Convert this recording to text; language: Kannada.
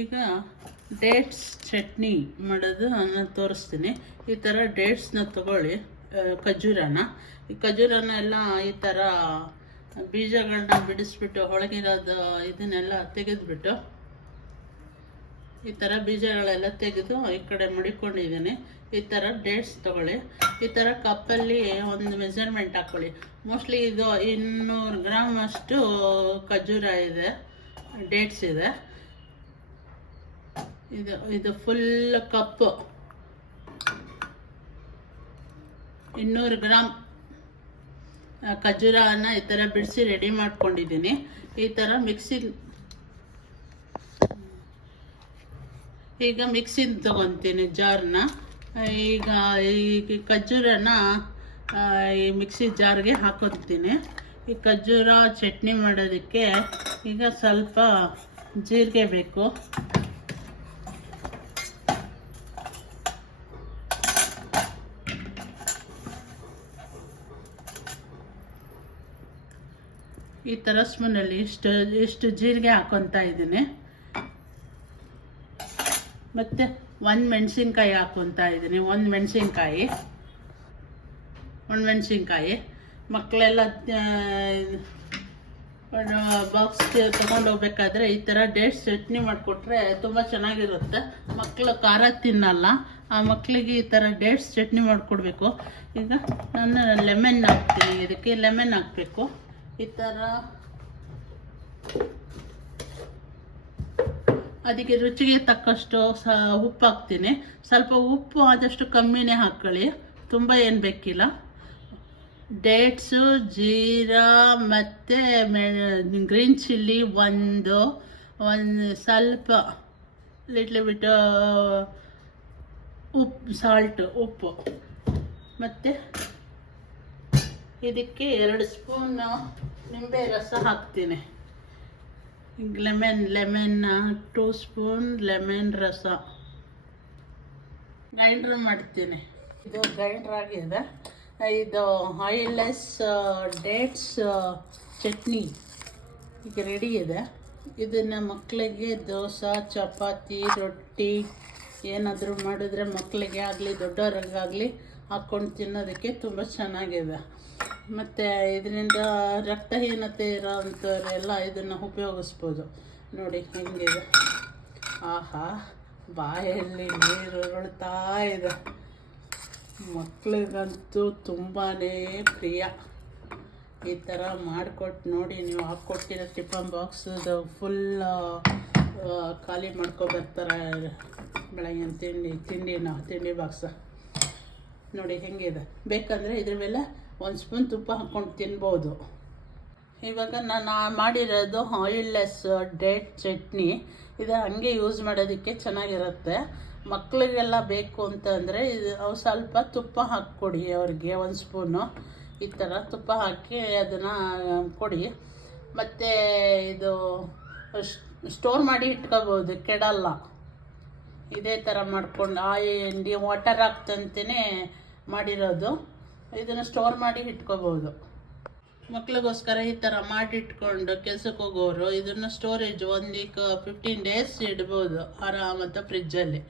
ಈಗ ಡೇಟ್ಸ್ ಚಟ್ನಿ ಮಾಡೋದು ನಾನು ತೋರಿಸ್ತೀನಿ. ಈ ಥರ ಡೇಟ್ಸ್ನ ತಗೊಳ್ಳಿ, ಖರ್ಜೂರನ. ಈ ಖರ್ಜೂರನ ಎಲ್ಲ ಈ ಥರ ಬೀಜಗಳನ್ನ ಬಿಡಿಸ್ಬಿಟ್ಟು ಒಳಗಿರೋದು ಇದನ್ನೆಲ್ಲ ತೆಗೆದುಬಿಟ್ಟು ಈ ಥರ ಬೀಜಗಳೆಲ್ಲ ತೆಗೆದು ಈ ಕಡೆ ಮಡಿಕೊಂಡಿದ್ದೀನಿ. ಈ ಥರ ಡೇಟ್ಸ್ ತಗೊಳ್ಳಿ. ಈ ಥರ ಕಪ್ಪಲ್ಲಿ ಒಂದು ಮೆಜರ್ಮೆಂಟ್ ಹಾಕ್ಕೊಳ್ಳಿ. ಮೋಸ್ಟ್ಲಿ ಇದು 200 ಗ್ರಾಮ್ ಅಷ್ಟು ಖರ್ಜೂರ ಇದೆ, ಡೇಟ್ಸ್ ಇದೆ. ಇದು ಫುಲ್ ಕಪ್ಪು 200 ಗ್ರಾಮ್ ಖರ್ಜೂರನ ಈ ಥರ ಬಿಡಿಸಿ ರೆಡಿ ಮಾಡ್ಕೊಂಡಿದ್ದೀನಿ. ಈ ಥರ ಈಗ ಮಿಕ್ಸಿನ ತೊಗೊತೀನಿ ಜಾರ್ನ. ಈಗ ಈ ಖರ್ಜೂರನ ಈ ಮಿಕ್ಸಿ ಜಾರ್ಗೆ ಹಾಕೊತೀನಿ. ಈ ಖರ್ಜೂರ ಚಟ್ನಿ ಮಾಡೋದಕ್ಕೆ ಈಗ ಸ್ವಲ್ಪ ಜೀರಿಗೆ ಬೇಕು. ಈ ಥರ ಸ್ಪೂನಲ್ಲಿ ಇಷ್ಟು ಜೀರಿಗೆ ಹಾಕೊತಾ ಇದ್ದೀನಿ. ಮತ್ತು ಒಂದು ಮೆಣಸಿನ್ಕಾಯಿ ಹಾಕೊತಾ ಇದ್ದೀನಿ. ಒಂದು ಮೆಣಸಿನ್ಕಾಯಿ ಮಕ್ಕಳೆಲ್ಲ ಬಾಕ್ಸ್ ತೊಗೊಂಡು ಹೋಗ್ಬೇಕಾದ್ರೆ ಈ ಥರ ಡೇಟ್ಸ್ ಚಟ್ನಿ ಮಾಡಿಕೊಟ್ರೆ ತುಂಬ ಚೆನ್ನಾಗಿರುತ್ತೆ. ಮಕ್ಕಳು ಖಾರ ತಿನ್ನಲ್ಲ, ಆ ಮಕ್ಕಳಿಗೆ ಈ ಥರ ಡೇಟ್ಸ್ ಚಟ್ನಿ ಮಾಡಿಕೊಡ್ಬೇಕು. ಈಗ ನಾನು ಲೆಮನ್ ಹಾಕ್ತೀನಿ. ಇದಕ್ಕೆ ಲೆಮನ್ ಹಾಕಬೇಕು. ಈ ಥರ ಅದಕ್ಕೆ ರುಚಿಗೆ ತಕ್ಕಷ್ಟು ಉಪ್ಪು ಹಾಕ್ತೀನಿ. ಸ್ವಲ್ಪ ಉಪ್ಪು ಆದಷ್ಟು ಕಮ್ಮಿನೇ ಹಾಕ್ಕೊಳ್ಳಿ, ತುಂಬ ಏನು ಬೇಕಿಲ್ಲ. ಡೇಟ್ಸು, ಜೀರಾ ಮತ್ತು ಗ್ರೀನ್ ಚಿಲ್ಲಿ ಒಂದು ಸ್ವಲ್ಪ ಲಿಟ್ಲ್ ಬಿಟ್ಟು ಉಪ್ಪು ಮತ್ತು ಇದಕ್ಕೆ 2 ಸ್ಪೂನ್ ನಿಂಬೆ ರಸ ಹಾಕ್ತೀನಿ. ಲೆಮನ್ 2 ಸ್ಪೂನ್ ಲೆಮನ್ ರಸ ಗ್ರೈಂಡ್ರ್ ಮಾಡ್ತೀನಿ. ಇದು ಗ್ರೈಂಡ್ರ್ ಆಗಿದೆ. ಇದು ಆಯಿಲ್ಲೆಸ್ ಡೇಟ್ಸ್ ಚಟ್ನಿ ಈಗ ರೆಡಿ ಇದೆ. ಇದನ್ನು ಮಕ್ಕಳಿಗೆ ದೋಸೆ, ಚಪಾತಿ, ರೊಟ್ಟಿ ಏನಾದರೂ ಮಾಡಿದ್ರೆ ಮಕ್ಕಳಿಗೆ ಆಗಲಿ ದೊಡ್ಡವ್ರಿಗಾಗಲಿ ಹಾಕ್ಕೊಂಡು ತಿನ್ನೋದಕ್ಕೆ ತುಂಬ ಚೆನ್ನಾಗಿದೆ. ಮತ್ತು ಇದರಿಂದ ರಕ್ತಹೀನತೆ ಇರೋವಂಥವರೆಲ್ಲ ಇದನ್ನು ಉಪಯೋಗಿಸ್ಬೋದು. ನೋಡಿ ಹೆಂಗಿದೆ, ಆಹಾ ಬಾಯಲ್ಲಿ ನೀರು ಉರುಳ್ತಾ ಇದೆ. ಮಕ್ಕಳಿಗಂತೂ ತುಂಬಾ ಪ್ರಿಯ. ಈ ಥರ ಮಾಡಿಕೊಟ್ಟು ನೋಡಿ, ನೀವು ಹಾಕ್ಕೊಟ್ಟಿರೋ ಟಿಫನ್ ಬಾಕ್ಸದು ಫುಲ್ ಖಾಲಿ ಮಾಡ್ಕೊಬರ್ತಾರೆ ಬೆಳಗಿನ ತಿಂಡಿ ಬಾಕ್ಸ. ನೋಡಿ ಹೆಂಗಿದೆ. ಬೇಕಂದರೆ ಇದ್ರ ಮೇಲೆ 1 ಸ್ಪೂನ್ ತುಪ್ಪ ಹಾಕ್ಕೊಂಡು ತಿನ್ಬೋದು. ಇವಾಗ ನಾನು ಮಾಡಿರೋದು ಆಯಿಲ್ಲೆಸ್ ಡೇಟ್ ಚಟ್ನಿ. ಇದು ಹಾಗೆ ಯೂಸ್ ಮಾಡೋದಕ್ಕೆ ಚೆನ್ನಾಗಿರುತ್ತೆ. ಮಕ್ಕಳಿಗೆಲ್ಲ ಬೇಕು ಅಂತಂದರೆ ಅವು ಸ್ವಲ್ಪ ತುಪ್ಪ ಹಾಕ್ಕೊಡಿ ಅವ್ರಿಗೆ. 1 ಸ್ಪೂನು ಈ ಥರ ತುಪ್ಪ ಹಾಕಿ ಅದನ್ನು ಕೊಡಿ. ಮತ್ತು ಇದು ಸ್ಟೋರ್ ಮಾಡಿ ಇಟ್ಕೋಬೋದು, ಕೆಡಲ್ಲ. ಇದೇ ಥರ ಮಾಡ್ಕೊಂಡು ವಾಟರ್ ಹಾಕ್ತಂತೇ ಮಾಡಿರೋದು. ಇದನ್ನು ಸ್ಟೋರ್ ಮಾಡಿ ಇಟ್ಕೋಬೋದು. ಮಕ್ಳಿಗೋಸ್ಕರ ಈ ಥರ ಮಾಡಿಟ್ಕೊಂಡು ಕೆಲ್ಸಕ್ಕೆ ಹೋಗೋರು ಇದನ್ನು ಸ್ಟೋರೇಜ್ 1 ವೀಕ್ 15 ಡೇಸ್ ಇಡ್ಬೋದು ಆರಾಮಂತ ಫ್ರಿಜ್ಜಲ್ಲಿ.